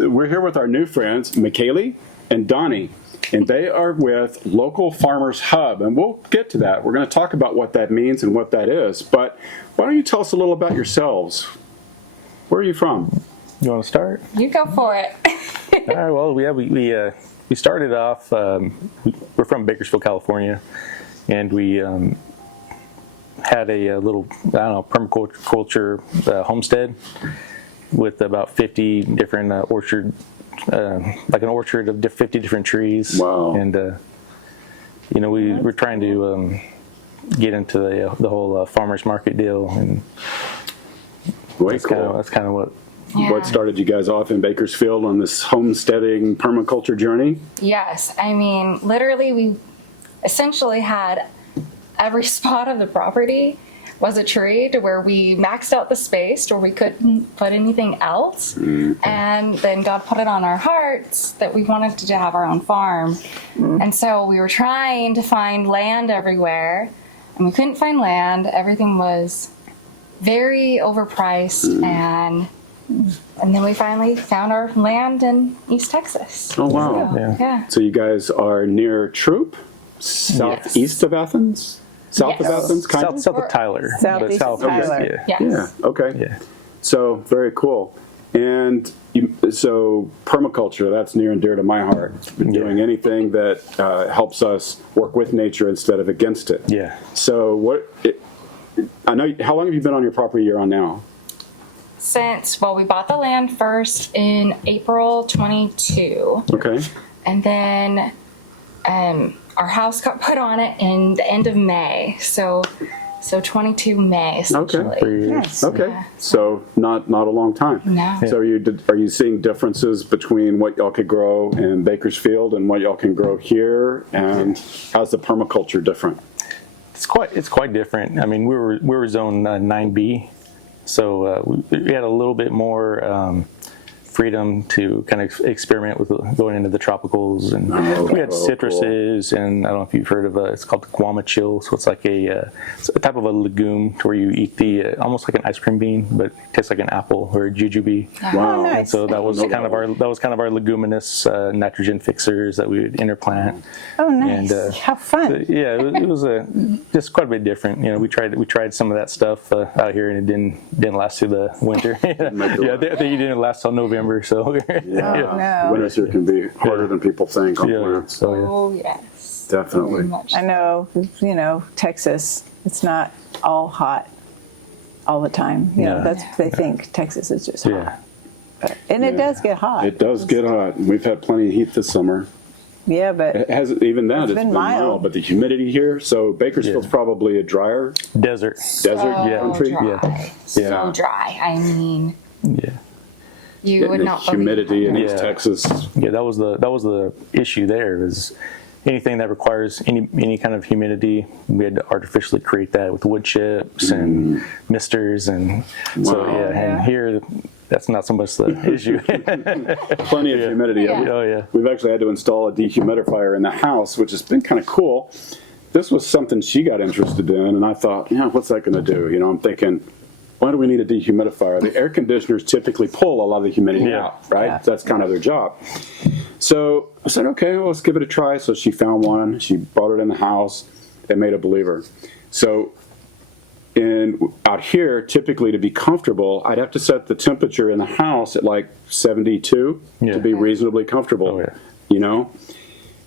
We're here with our new friends, McKaylee and Donnie, and they are with Local Farmers Hub, and we'll get to that. We're going to talk about what that means and what that is, but why don't you tell us a little about yourselves? Where are you from? You want to start? You go for it. All right. Well, we started off. We're from Bakersfield, California, and we had a little permaculture homestead with about 50 different orchard, like an orchard of 50 different trees. Wow. And we're trying to get into the whole farmers market deal, and Way cool. that's kind of what. Yeah. What started you guys off in Bakersfield on this homesteading permaculture journey? Yes, I mean, literally we essentially had every spot of the property was a tree to where we maxed out the space to where we couldn't put anything else. Mm-hmm. And then God put it on our hearts that we wanted to have our own farm. Mm-hmm. And so we were trying to find land everywhere, and we couldn't find land. Everything was very overpriced, and then we finally found our land in East Texas. Oh, wow. So, yeah. So you guys are near Troop, southeast of Athens? South of Athens, kind of? South of Tyler. Southeast of Tyler. Yes. Yeah, okay. Yeah. So, very cool. And so permaculture, that's near and dear to my heart. Doing anything that helps us work with nature instead of against it. Yeah. So I know, how long have you been on your property you're on now? We bought the land first in April 22. Okay. And then our house got put on it in the end of May. So 22 May, essentially. Okay. Yes. Okay. Yeah. So not a long time. No. So are you seeing differences between what y'all could grow in Bakersfield and what y'all can grow here? And how's the permaculture different? It's quite different. I mean, we were zone 9B, so we had a little bit more freedom to kind of experiment with going into the tropicals, and we had citruses, cool. And I don't know if you've heard of it's called the guama chill. So it's like it's a type of a legume to where you eat the almost like an ice cream bean, but it tastes like an apple or a jujube. Wow! Nice. And so that was kind of our leguminous nitrogen fixers that we would interplant. Oh, nice! And, how fun! So, yeah, it was just quite a bit different. You know, we tried some of that stuff out here, and it didn't last through the winter. Yeah, I think it didn't last till November. So yeah, oh, no. Winters here can be harder than people think on plants. So, yeah. Oh, yes. Definitely. Very much. I know, Texas, it's not all hot all the time. You know, they think Texas is just hot. Yeah. And it does get hot. It does get hot. We've had plenty of heat this summer. Yeah, but It hasn't even that. It's been mild, but the humidity here. So Bakersfield's probably a drier Desert. country. Dry. Yeah. So dry. I mean, Yeah. you would The not humidity in believe East Yeah. Texas. Yeah, that was the issue there, is anything that requires any kind of humidity, we had to artificially create that with wood chips and misters, and so Wow. and here that's not so much the issue. Plenty of humidity. Yeah. Oh yeah. We've actually had to install a dehumidifier in the house, which has been kind of cool. This was something she got interested in, and I thought, what's that going to do? I'm thinking, why do we need a dehumidifier? The air conditioners typically pull a lot of the humidity out, right? Yeah. That's kind of their job. So I said, okay, well, let's give it a try. So she found one. She brought it in the house. It made a believer. So out here, typically to be comfortable, I'd have to set the temperature in the house at like 72 to be reasonably comfortable, Oh, yeah.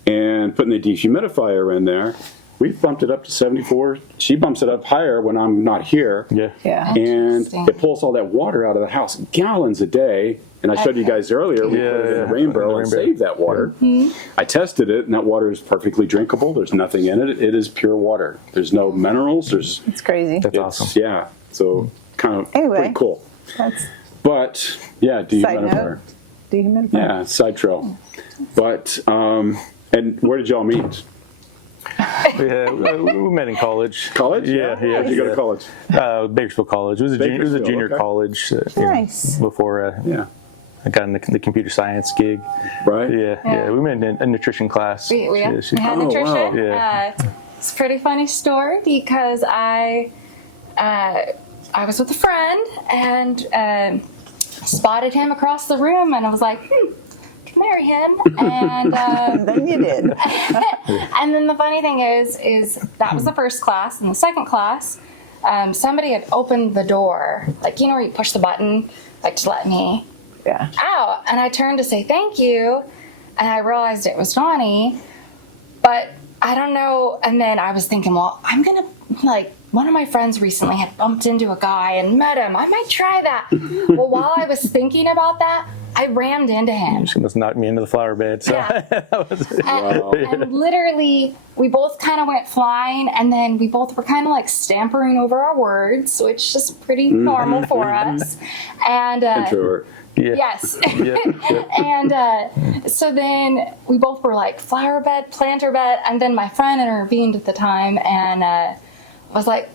And putting the dehumidifier in there, we've bumped it up to 74. She bumps it up higher when I'm not here. Yeah. yeah. And it pulls all that water out of the house, gallons a day. And I showed you guys earlier, we put it in a rain barrel and saved that water. I tested it, and that water is perfectly drinkable. There's nothing in it. It is pure water. There's no minerals. It's crazy. That's awesome. Yeah, so kind of pretty cool. That's But, yeah, dehumidifier. dehumidifier. Yeah, side trail. But, and where did y'all meet? Yeah, we met in college. College? Yeah. Where'd you go to college? Bakersfield College. It was a junior okay. college. Nice. Before Yeah. I got in the computer science gig. Right? Yeah. We met in a nutrition class. We had Oh, nutrition. wow. Yeah. It's a pretty funny story because I was with a friend and spotted him across the room, and I was like, can marry him. And Then you did. and then the funny thing is that was the first class. And the second class, somebody had opened the door, like, you know, where you push the button, like, to let me Yeah. out. And I turned to say thank you, and I realized it was Donnie, but I don't know. And then I was thinking, well, I'm gonna, like, one of my friends recently had bumped into a guy and met him. I might try that. Well, while I was thinking about that, I rammed into him. She must knock me into the flower bed. So Yeah. that was it. And literally, we both kind of went flying, and then we both were kind of like stampering over our words, which is pretty normal for us. And Introvert. Yeah. yes. Yeah. Yeah. And so then we both were like flower bed, planter bed, and then my friend intervened at the time and was like,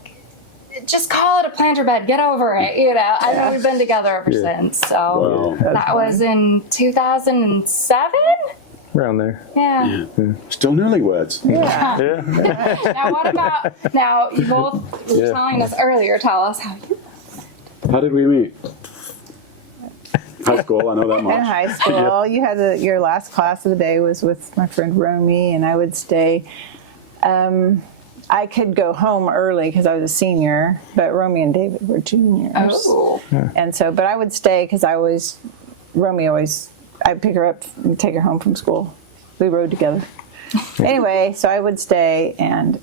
just call it a planter bed, get over it, you know. I know we've been together ever since. So Wow. that was in 2007? Around there. Yeah. Still newlyweds. Yeah. Yeah. Now what about, now you both were Yeah. telling us earlier, tell us how you, How did we meet? High school, I know that In much. high school, you had your last class of the day was with my friend Romy, and I would stay. I could go home early because I was a senior, but Romy and David were juniors. oh. And so, but I would stay because I'd pick her up and take her home from school. We rode together. Anyway, so I would stay, and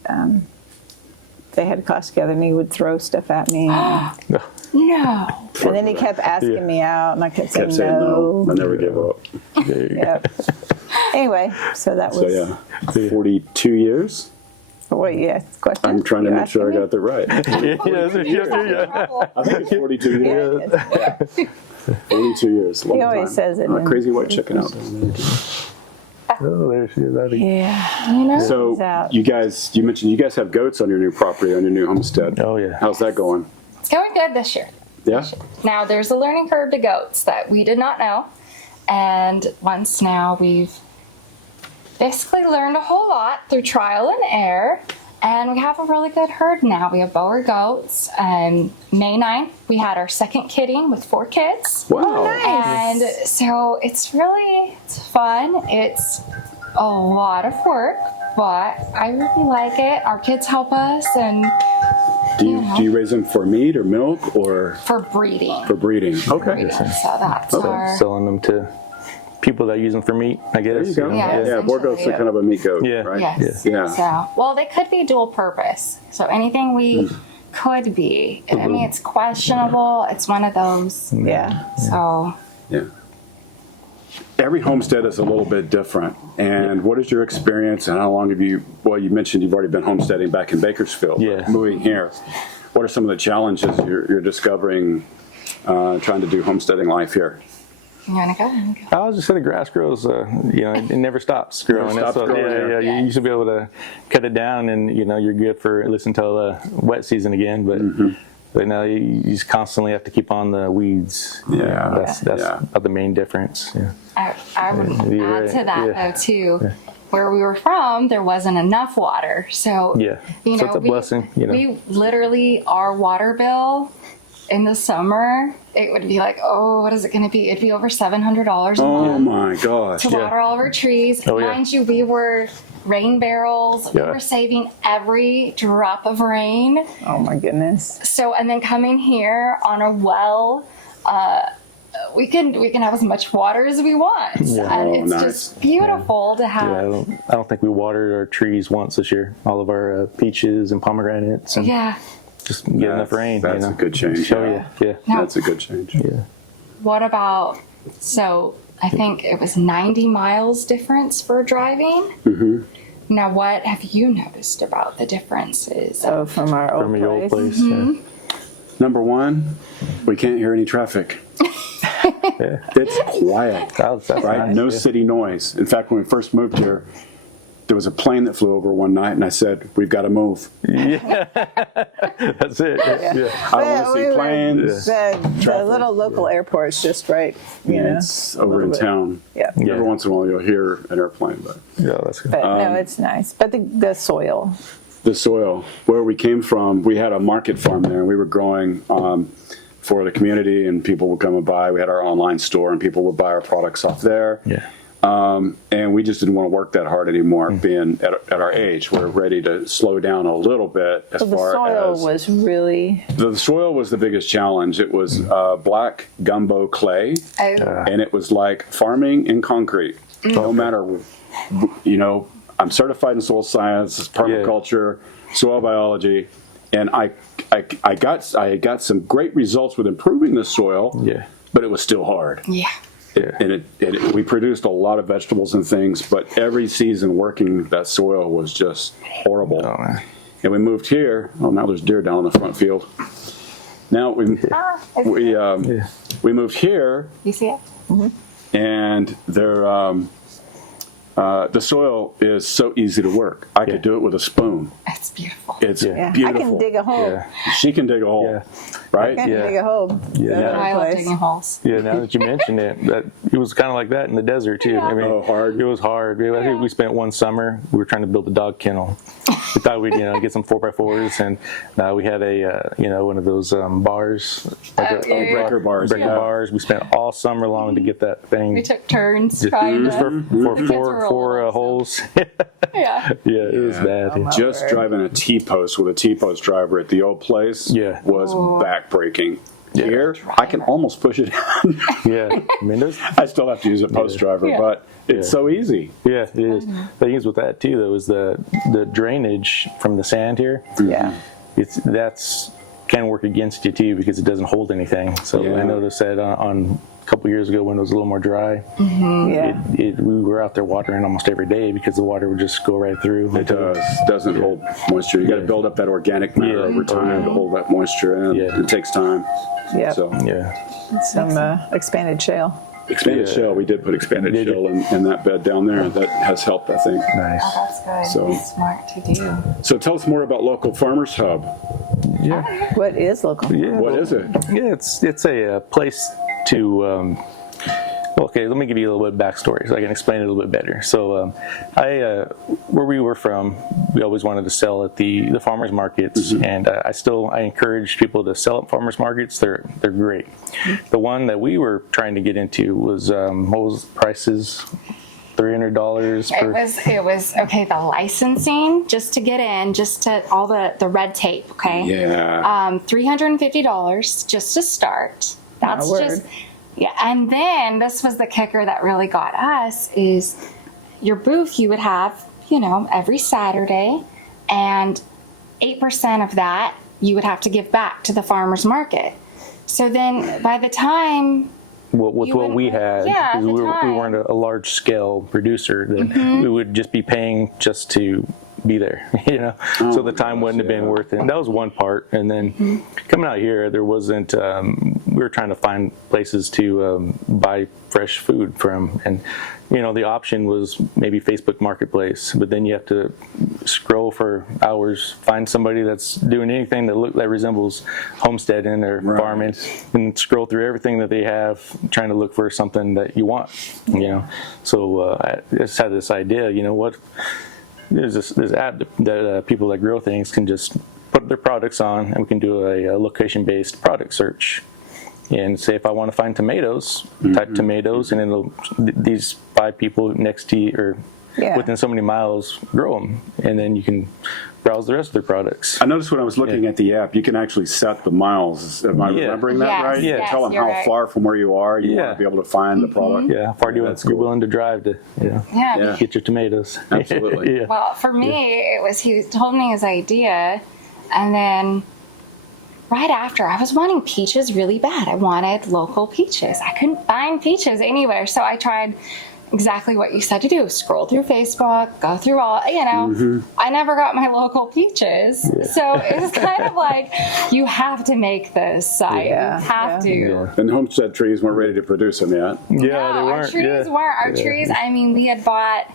they had a class together, and he would throw stuff at me. And No. then he kept asking me out, and I kept saying, Kept saying no. I never gave up. Yep. Anyway, so that was. So yeah, 42 years. What? Yeah. Question. I'm trying to You make sure I asking got that right. Yeah. I think it's 42 me? years. Yeah. 42 years. Long He always time. says it in- Crazy white chicken out there. Oh, there she is. Yeah. You know? So out. you mentioned you guys have goats on your new property, on your new homestead. Oh, yeah. How's that going? It's going good this year. Yeah? Now, there's a learning curve to goats that we did not know. And once now we've basically learned a whole lot through trial and error. And we have a really good herd now. We have Boer goats. And May 9th, we had our second kidding with 4 kids. Wow. And so it's fun. It's a lot of work, but I really like it. Our kids help us and Do you raise them for meat or milk or for breeding. for breeding? Okay. So that's Okay. our... Selling them to people that use them for meat, I guess. There you go. Yeah, Yeah, Boer goats are kind of a meat goat, Yeah. right? Yes. Yeah. So, well, they could be dual purpose. So anything we could be. I mean, it's questionable. It's one of those. Yeah. So, Yeah. Every homestead is a little bit different. And what is your experience and how long have you, well, you mentioned you've already been homesteading back in Bakersfield. but Yeah. Moving here, what are some of the challenges you're discovering trying to do homesteading life here? you want to go? You go. I was just saying the grass grows, it never stops growing. stops growing, yeah. yeah. You should be able to cut it down and, you're good for at least until wet season again. But, but now you just constantly have to keep on the weeds. Yeah. That's Yeah. the main difference. Yeah. I would You're add right. to that, Yeah. though, too. Where we were from, there wasn't enough water. So, Yeah. you So know, it's a blessing, we literally, our water bill in the summer, it would be like, oh, what is it going to be? It'd be over $700 a Oh month my gosh. to water all of our trees. Oh, yeah. Mind you, we were rain barrels. We Yeah. were saving every drop of rain. Oh my goodness. So, and then coming here on a well, we can have as much water as we want, Yeah. and Oh, it's nice. just beautiful to Yeah, have. I don't think we watered our trees once this year. All of our peaches and pomegranates and Yeah. just get enough rain. That's a good change. Show you. Yeah. Now, That's a good change. Yeah. what about? So I think it was 90 miles difference for driving. Mm-hmm. Now, what have you noticed about the differences? So from our old From your old place. place. Number one, we can't hear any traffic. Yeah. It's quiet, That's right? nice, No yeah. city noise. In fact, when we first moved here, there was a plane that flew over one night, and I said, "We've got to move. Yeah. That's it. Yeah. I don't want to see planes." The little local airport's just right, you know. It's over in little bit. town. Yeah. Yeah. Every once in a while, you'll hear an airplane, but Yeah, that's good. But no, it's nice. But the soil the soil. Where we came from, we had a market farm there, and we were growing for the community, and people would come and buy. We had our online store, and people would buy our products off there. Yeah. And we just didn't want to work that hard anymore. Being at our age, we're ready to slow down a little bit. As So the far soil as was really. the soil was the biggest challenge. It was black gumbo clay, and it was like farming in concrete. No matter, I'm certified in soil science, permaculture, soil biology, and I got some great results with improving the soil. Yeah. But it was still hard. Yeah. We produced a lot of vegetables and things, but every season working that soil was just horrible. Oh, man. And we moved here. Oh, now there's deer down in the front field. Now we moved here, You see it? and the soil is so easy to work. I could do it with a spoon. It's beautiful. It's Yeah, beautiful. I can dig a hole. Yeah. She can dig a hole, Yeah. right? I can Yeah. dig a hole. Yeah. I love digging holes. Yeah, now that you mention it, it was kind of like that in the desert too. I mean, Oh, hard. It was hard. I think we spent one summer. We were trying to build a dog kennel. We thought we'd get some 4x4s, and we had a one of those bars, like breaker bars, Breaker yeah. bars. We spent all summer long to get that thing. We took turns trying Just to. for kids were four old, so- holes. Yeah. Yeah, it was bad. Yeah. Just driving a T-post with a T-post driver at the old place was back-breaking. Here, I can almost push it down. Yeah, I mean, I still have to use a post driver, Yeah. but it's so easy. yeah, it is. The thing is with that too, though, is the drainage from the sand here. Yeah. That's can work against you too because it doesn't hold anything. So Yeah. I noticed that on a couple years ago when it was a little more dry, Yeah. we were out there watering almost every day because the water would just go right through. It doesn't hold moisture. You got to build up that organic matter Yeah. over time to hold that moisture in. Yeah. It takes time. Yeah. So Yeah, Some expanded shale. expanded Yeah. shell, we did put expanded Did you? shell in that bed down there. That has helped, I think. nice. Oh, that's good. So- That's smart to do. So tell us more about Local Farmers Hub. Yeah, What is local? yeah. What is it? Yeah, it's a place to. Okay, let me give you a little bit of backstory so I can explain it a little bit better. So, where we were from, we always wanted to sell at the farmers markets, and I encourage people to sell at farmers markets. They're great. The one that we were trying to get into was what was the prices? $300 per. It was okay. The licensing just to get in, just to all the red tape. Okay. Yeah. $350 just to start. That's My just word. yeah. And then this was the kicker that really got us is your booth you would have every Saturday, and 8% of that you would have to give back to the farmers market. So then by the time With You what we wouldn't- had, yeah, at 'cause the we time. weren't a large scale producer, then we would just be paying just to be there, so the time wouldn't have been worth it. And that was one part. And then coming out here, there wasn't, we were trying to find places to buy fresh food from. And, the option was maybe Facebook Marketplace, but then you have to scroll for hours, find somebody that's doing anything that resembles homesteading or Right. farming, and scroll through everything that they have, trying to look for something that you want, So I just had this idea, what? There's this app that people that grow things can just put their products on, and we can do a location-based product search. And say if I want to find tomatoes, type tomatoes, and then these 5 people next to you or Yeah. within so many miles grow them, and then you can browse the rest of their products. I noticed when I was looking at the app, you can actually set the miles. Am I Yeah. remembering that Yes, right? yes, Tell them you're how right. far from where you are you want Yeah. to be able to find the product. Yeah, how far do you That's you're cool. willing to drive to Yeah. get your tomatoes? Absolutely. Yeah. Well, for me, it was he told me his idea, and then right after, I was wanting peaches really bad. I wanted local peaches. I couldn't find peaches anywhere, so I tried exactly what you said to do: scroll through Facebook, go through all. I never got my local peaches, so it was kind of like you have to make this site. Yeah, You have to. Yeah. And Homestead trees weren't ready to produce them yet. Yeah, No, they our weren't. trees yeah. weren't. Our Yeah. trees, I mean, we had bought,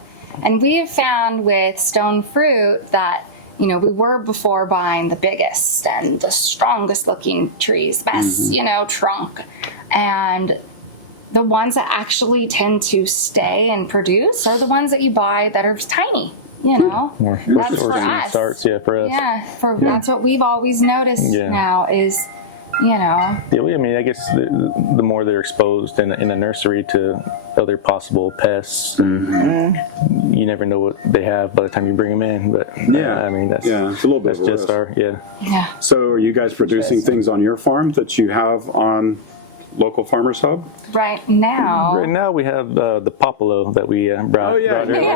and we have found with stone fruit that, we were before buying the biggest and the strongest looking trees, best, trunk. And the ones that actually tend to stay and produce are the ones that you buy that are tiny. More that's for organ us. starts, for us. Yeah, that's what we've always noticed Yeah. now is, Yeah, I mean, I guess the more they're exposed in a nursery to other possible pests, you never know what they have by the time you bring them in. But Yeah. I mean, that's It's a little bit that's of a just risk. yeah. So are you guys producing things on your farm that you have on Local Farmers Hub? Right now, Right now we have the popolo that we brought. Oh, yeah. brought earlier. Yeah.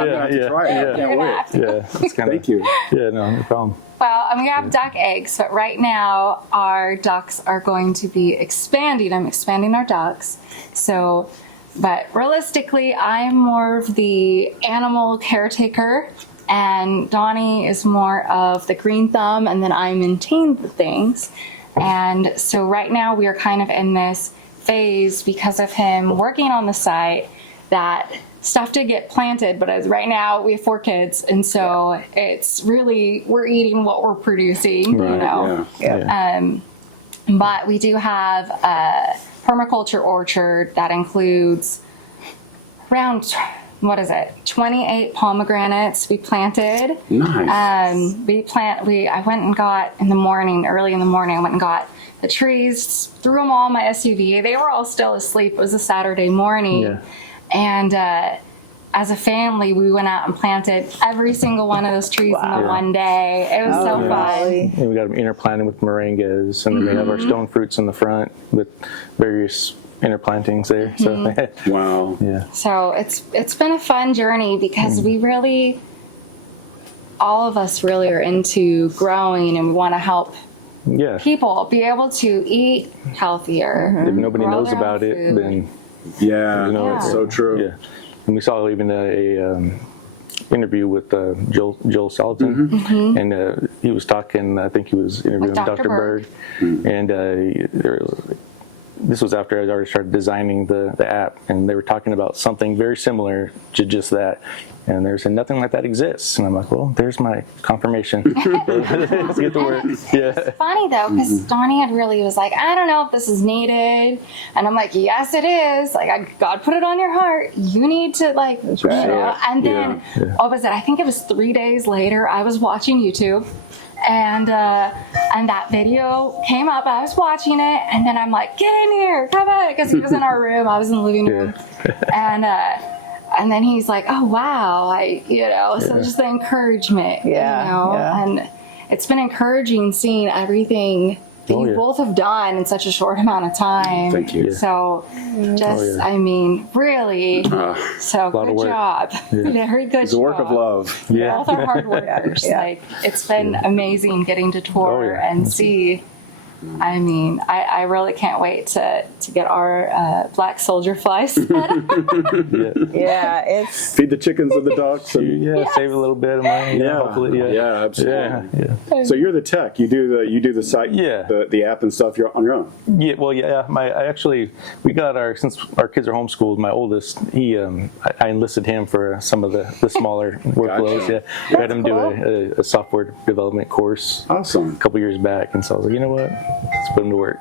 I'm gonna have to try it. I yeah, can't wait. yeah. It's kind of Thank you. Yeah, no problem. well, we have duck eggs, but right now our ducks are going to be expanding. I'm expanding our ducks. So, but realistically, I'm more of the animal caretaker, and Donnie is more of the green thumb, and then I maintain the things. And so right now we are kind of in this phase because of him working on the site that stuff did get planted, but as right now we have 4 kids, and so it's really, we're eating what we're producing, you know. But we do have a permaculture orchard that includes around, 28 pomegranates we planted. Nice. I went and got early in the morning, I went and got the trees, threw them all in my SUV. They were all still asleep. It was a Saturday morning. Yeah. And as a family, we went out and planted every single one of those trees in the one day. It was so fun. And we got them interplanted with moringas, and then we have our stone fruits in the front with various interplantings there. So Wow. yeah. So it's been a fun journey because we really, all of us really are into growing, and we want to help Yeah. people be able to eat healthier. If nobody grow knows their own about it, food. then Yeah, You know, it's Yeah. so true. yeah. And we saw even a interview with Joel Salatin, and he was talking. I think he was interviewing Dr. Dr. Berg, and this was after I already started designing the app, and they were talking about something very similar to just that. And they said nothing like that exists, and I'm like, well, there's my confirmation. Let's get to work. Yeah. Funny though, because Donnie had really was like, I don't know if this is needed, and I'm like, yes, it is. Like, God put it on your heart. You need to like, you right. know. And then Yeah. what was it? I think it was 3 days later. I was watching YouTube, and that video came up. I was watching it, and then I'm like, get in here, come on, because he was in our room. I was in the living room, and then he's like, oh wow, so just the encouragement, and it's been encouraging seeing everything that you both have done in such a short amount of time. Thank you. So just, I mean, really, so lot of good work. job. Very good It's a work of job. love. Yeah. Both are hard workers. Like, it's been amazing getting to tour yeah. and see. I mean, I really can't wait to get our black soldier flies set up. Yeah, it's Feed the chickens and the ducks. And, Yeah, save a little bit of money. yeah, Hopefully. yeah, absolutely. Yeah. Yeah. So you're the tech. You do the site, Yeah. the app and stuff. You're on your own. Yeah, well, yeah. We got since our kids are homeschooled. My oldest, I enlisted him for some of the smaller workflows. Gotcha. Yeah, we had him do a software development course Awesome. a couple years back, and so I was like, you know what, let's put him to work.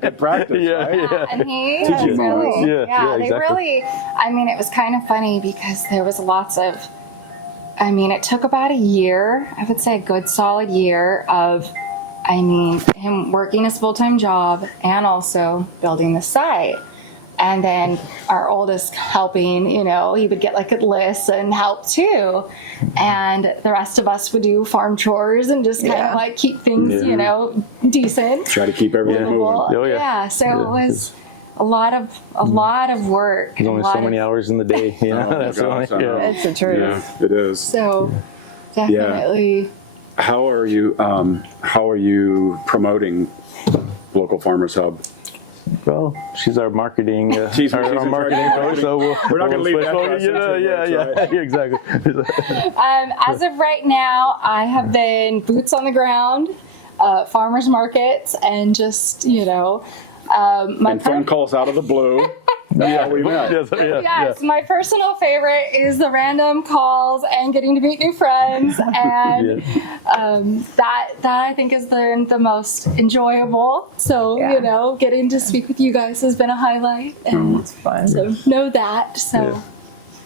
Good practice. Yeah, right? yeah. And he Teaching really, moments. Yeah, they exactly. really, I mean, it was kind of funny because there was lots of, I mean, it took about a year, I would say a good solid year of, I mean, him working his full-time job and also building the site. And then our oldest helping, he would get like a list and help too. And the rest of us would do farm chores and just kind of like keep things, decent. Try to keep everything moving. Oh, yeah. So it was a lot of work. There's only so many hours in the day. Oh, my That's the only, gosh, I know. it's the truth. Yeah, it is. So definitely. How are you promoting Local Farmers Hub? Well, she's our marketing. She's our in charge of marketing coach, so We're not gonna leave that we'll- question to Yeah, right? exactly. As of right now, I have been boots on the ground, farmers markets, and just my And phone calls out of the blue. That's how we met. Yes, my personal favorite is the random calls and getting to meet new friends, and that I think is the most enjoyable. So getting to speak with you guys has been a highlight, and It's fun. so know that. So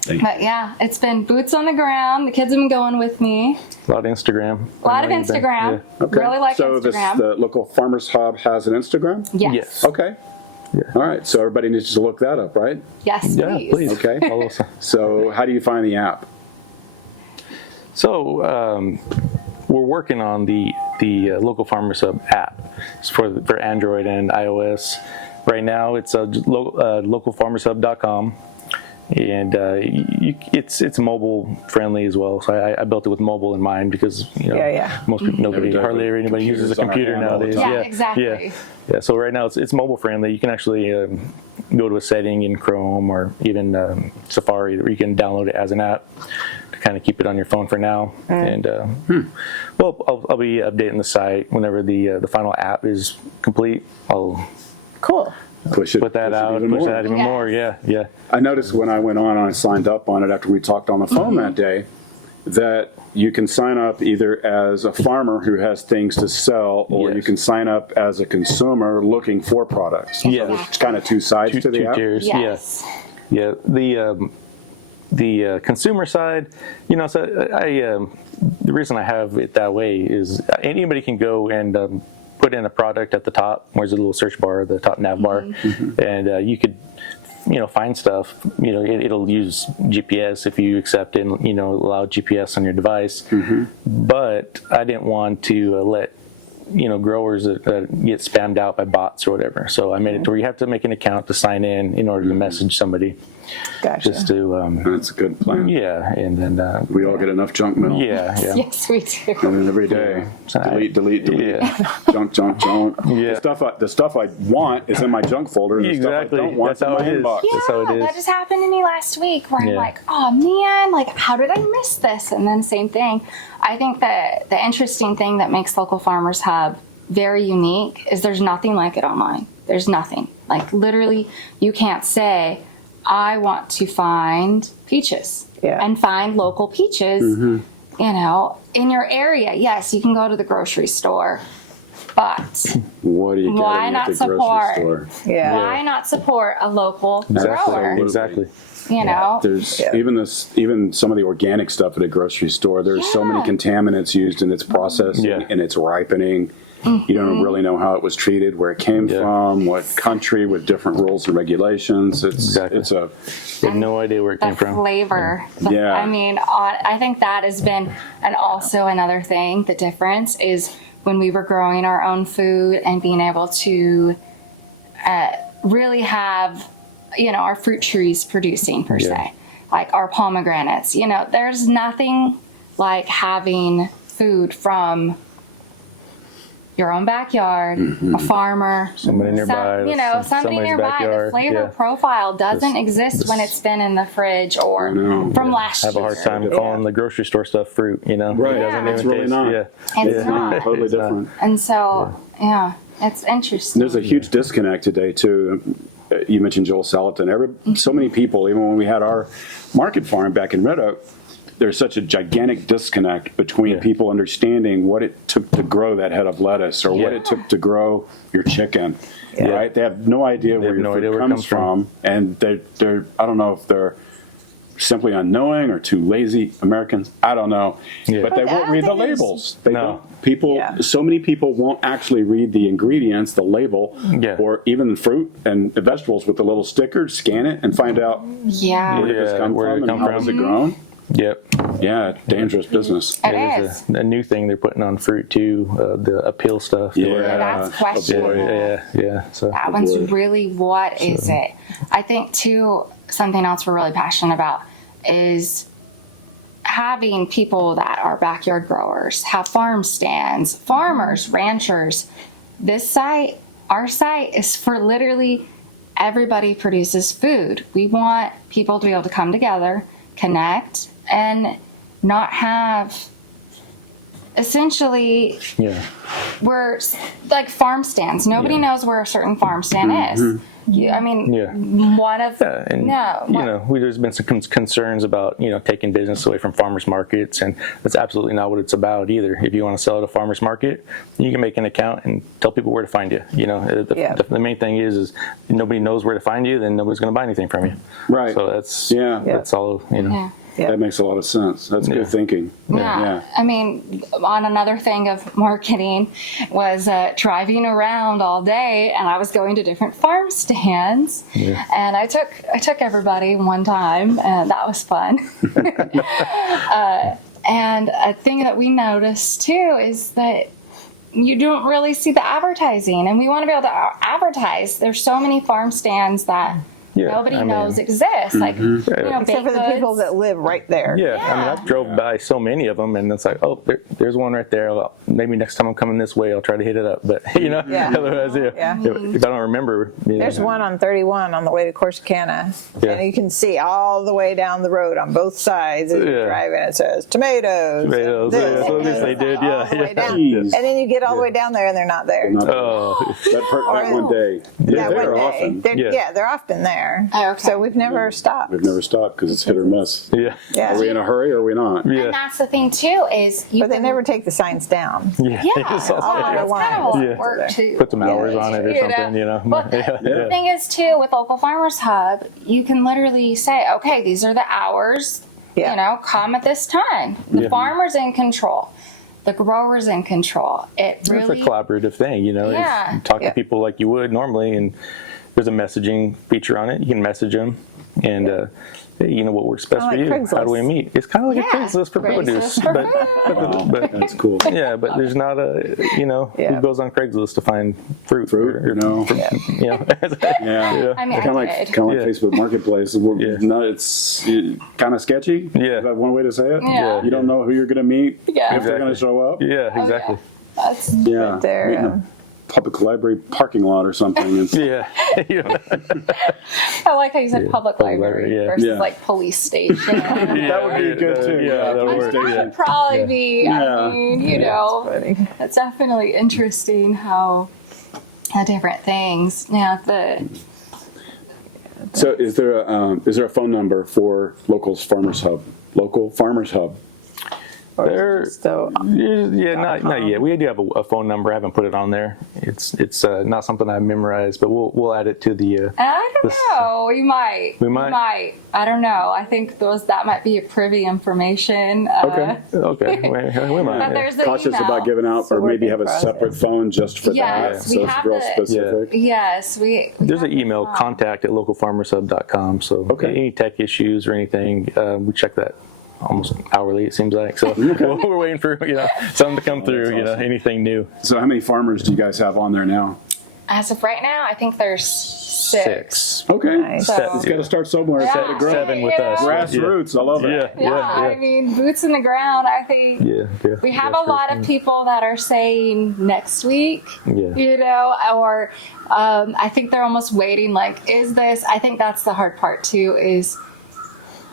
But yeah, it's been boots on the ground. The kids have been going with me. A lot of Instagram. A lot of I know you've been- Instagram. Okay. Really like so Instagram. the local Farmers Hub has an Instagram? Yes. Okay. Yeah. All right. So everybody needs to look that up, right? Yes, Yeah, please. please. Okay. Follow us. So how do you find the app? So we're working on the local Farmers Hub app. It's for Android and iOS. Right now, it's localfarmershub.com, and it's mobile friendly as well. So I built it with mobile in mind because most people, hardly anybody uses a Computers on computer our hand all the nowadays. time. Yeah, exactly. Yeah. So right now it's mobile friendly. You can actually go to a setting in Chrome or even Safari where you can download it as an app to kind of keep it on your phone for now. And well, I'll be updating the site whenever the final app is complete. I'll Cool. Push put that out, even push more. that even Yes. more. Yeah. I noticed when I went on and I signed up on it after we talked on the phone that day that you can sign up either as a farmer who has things to sell or Yes. you can sign up as a consumer looking for products. Yeah. So there's kind of two sides to the Two app. tiers. Yes. Yeah. The consumer side, so the reason I have it that way is anybody can go and put in a product at the top. Where's the little search bar, the top nav bar, and you could, find stuff. It'll use GPS if you accept and allow GPS on your device. But I didn't want to let growers that get spammed out by bots or whatever. So I made it to where you have to make an account to sign in order to message somebody. Gotcha. Just to That's a good plan. and then We all get enough junk mail. yeah. Yes, we do. And then every day, So delete. Yeah. Junk. Yeah. The stuff I want is in my junk folder, and the Exactly. stuff I don't want That's is in how my it is. inbox. That's how it is. That just happened to me last week where I'm Yeah. like, oh man, like how did I miss this? And then same thing. I think that the interesting thing that makes Local Farmers Hub very unique is there's nothing like it online. There's nothing. Like literally you can't say, I want to find peaches and find local peaches, in your area. Yes, you can go to the grocery store, but What are you why getting not at the support? grocery store? Yeah. why not support a local grower? Exactly. You know? There's even some of the organic stuff at a grocery store. There's so many Yeah. contaminants used in its processing Yeah. and its ripening. You don't really know how it was treated, where it came from, what country, with different rules and regulations. Exactly. It's a You have no idea where it The came from. flavor. Yeah. I mean, I think that has been, and also another thing, the difference is when we were growing our own food and being able to really have, our fruit trees producing per se, like our pomegranates. There's nothing like having food from your own backyard, a farmer, Somebody nearby. somebody somebody's nearby. backyard. The flavor Yeah. profile doesn't exist when it's been in the fridge or from last I have a year. hard time calling the grocery store stuff fruit, Right. It doesn't Yeah. even It's really taste- not. Yeah. It's not. totally It's not. different. And so, it's interesting. There's a huge disconnect today too. You mentioned Joel Salatin. So many people, even when we had our market farm back in Red Oak, there's such a gigantic disconnect between people understanding what it took to grow that head of lettuce or what it took to grow your chicken. Right? They have no idea where have your no food idea where it comes comes from. and they're I don't know if they're simply unknowing or too lazy Americans. I don't know, Yeah. but they But won't I read the think it's- labels. They No. don't. People, Yeah. so many people won't actually read the ingredients, the label, Yeah. or even fruit and vegetables with the little sticker. Scan it and find out Yeah, where did this come where from it and come how from. was it grown. Yep. Yeah, dangerous business. it There's is. a new thing they're putting on fruit too, the appeal stuff. Yeah, That's questionable. Yeah. So That one's Avoid. really, what is it? I think, too, something else we're really passionate about is having people that are backyard growers, have farm stands, farmers, ranchers. Our site is for literally everybody produces food. We want people to be able to come together, connect, and not have essentially Yeah. we're like farm stands. Nobody knows where a certain farm stand is. I mean, Yeah. one of And, there's been some concerns about, taking business away from farmers markets, and that's absolutely not what it's about either. If you want to sell at a farmers market, you can make an account and tell people where to find you. The main thing is nobody knows where to find you, then nobody's going to buy anything from you. Right. So that's all. Yeah. That makes a lot of sense. That's good thinking. Yeah. I mean, on another thing of marketing was driving around all day, and I was going to different farm stands, and I took everybody one time, and that was fun. And a thing that we noticed too is that you don't really see the advertising, and we want to be able to advertise. There's so many farm stands that nobody knows exist. Like, Except for the people goods. that live right there. Yeah, I mean, I drove by so many of them, and it's like, oh, there's one right there. Well, maybe next time I'm coming this way, I'll try to hit it up. But otherwise, if I don't remember, There's one on 31 on the way to Corsicana, and you can see all the way down the road on both sides as you're driving. It says tomatoes. Tomatoes. this, At least they did. all the way down. Jeez. And then you get all the way down there, and they're not there. That one day. That They're one day. often. They're often there. Oh, okay. So we've never stopped. We've never stopped because it's hit or miss. Yeah. Are we in a hurry or are we not? And that's the thing too is But they never take the signs down. Yeah, it's kind of a lot of work too. Put some hours on it or something, But the thing is too, with Local Farmers Hub, you can literally say, okay, these are the hours, come at this time. The farmer's in control. The grower's in control. It's a collaborative thing, You talk to people like you would normally, and there's a messaging feature on it. You can message them, and what works best for you. Craigslist. How do we meet? It's kind of like a Craigslist for produce, but That's cool. yeah, but there's not who goes on Craigslist to find fruit? Yeah. I mean, Kind of like Facebook Marketplace. It's kind of sketchy. Yeah. Is that one way to say it? Yeah. You don't know who you're going to meet Yeah. if they're going to show up. Yeah, exactly. That's Yeah. There. Meet in a public library parking lot or something. It's, Yeah. I like how you said public library yeah. versus Yeah. like police station. That would be good too. Yeah, that would work. That would probably be. Yeah. I mean, Funny. it's definitely interesting how different things. Now So is there a phone number for Local Farmers Hub? So Not yet. We do have a phone number. I haven't put it on there. It's not something I've memorized, but we'll add it to the. I don't know. We might. We might. I don't know. I think that might be a privy information. Okay. We might. But there's the Cautious email. about giving out, or work maybe in have a process. separate phone just for Yes, that. we So it's have real the- specific. Yes, we. There's an email contact@localfarmershub.com. So any tech issues or anything, we check that almost hourly. It seems like. So we're waiting for something to come through. awesome. Anything new. So how many farmers do you guys have on there now? As of right now, I think there's 6. Okay. Nice. So- It's got to start somewhere. It's got to grow. 7 with us. Grassroots. I love it. Yeah, I mean, boots in the ground. I think we have a lot of people that are saying next week, or I think they're almost waiting. Like, is this? I think that's the hard part too. Is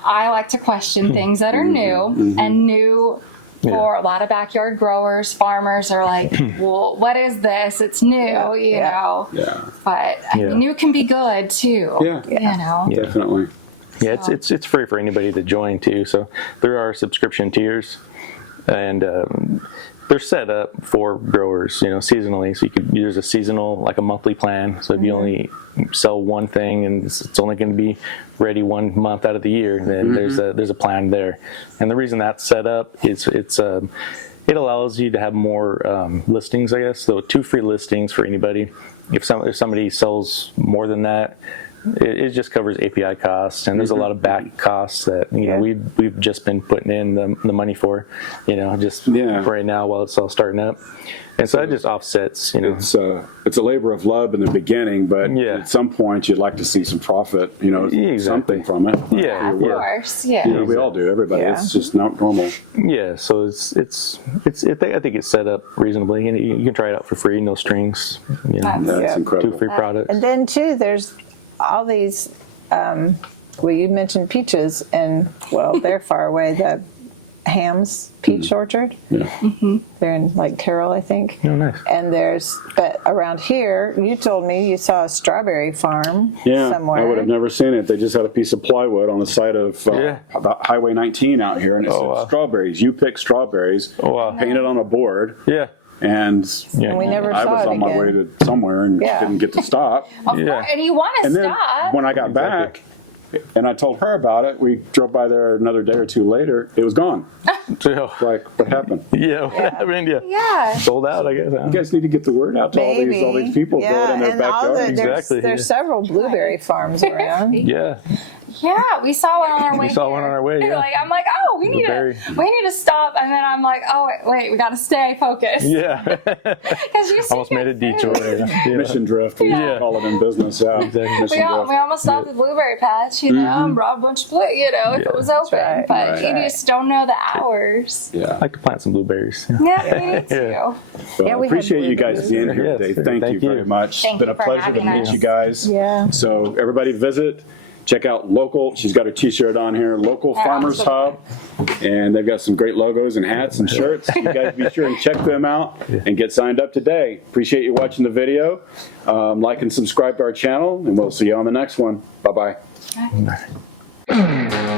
I like to question things that are new and new. For a lot of backyard growers, farmers are like, well, what is this? It's new, you know. Yeah. But new can be good too. Yeah. You know. Definitely. Yeah, it's free for anybody to join too. So there are subscription tiers, and they're set up for growers, seasonally. So there's a seasonal, like a monthly plan. So if you only sell one thing and it's only going to be ready 1 month out of the year, then there's a plan there. And the reason that's set up is it allows you to have more listings, I guess. So 2 free listings for anybody. If somebody sells more than that, it just covers API costs, and there's a lot of back costs that we've just been putting in the money for, right now while it's all starting up, and so that just offsets. It's a labor of love in the beginning, but at some point you'd like to see some profit, something from it. Yeah, Of course. Yeah. We all do. Everybody. Yeah. It's just not normal. Yeah, so I think it's set up reasonably, and you can try it out for free, no strings. That's Yeah. incredible. 2 free products. And then too, there's all these. You mentioned peaches, and they're far away. Ham's Peach Orchard. Yeah. They're in like Carroll, I think. Oh, nice. And but around here, you told me you saw a strawberry farm Yeah, somewhere. I would have never seen it. They just had a piece of plywood on the side of about Highway 19 out here, and it said wow. strawberries. You pick strawberries, wow. painted on a board, Yeah. and And we never I saw was it on my again. way to somewhere and Yeah. didn't get to stop. Of Yeah. course, and you want to And then stop. when I got back, and I told her about it, we drove by there another day or two later. It was gone. So, Like, what happened? yeah. I mean, yeah. Yeah. Sold out, I guess. You guys need to get the word out to Maybe. all these people. Grow it in their and all backyard. Exactly, there's yeah. several blueberry farms around. Yeah. Yeah, we saw one on our way. We saw one on our way, here. yeah. Like, I'm like, oh, we need to stop, and then I'm like, oh wait, we got to stay focused. Yeah. Because you see Almost made a good detour. food. Yeah. Mission drift, we Yeah. call it in business. Yeah, Exactly. mission We drift. almost stopped at the blueberry patch, you know, and brought a bunch of if it was open. right. But Right. you just don't know the hours. Yeah. I like to plant some blueberries. Yeah, we need to. Yeah. Well, Yeah, I we had appreciate you guys being here Yes, today. sir. Thank you Thank very you. much. Thank It's been you a for pleasure to having meet us. you guys. Yeah. So everybody visit, check out local. She's got her t-shirt on here, Local Yeah, Farmers Hub. And they've got some great logos and hats and shirts. You guys be sure and check them out and get signed up today. Appreciate you watching the video. Like and subscribe to our channel, and we'll see you on the next one. Bye-bye. Bye.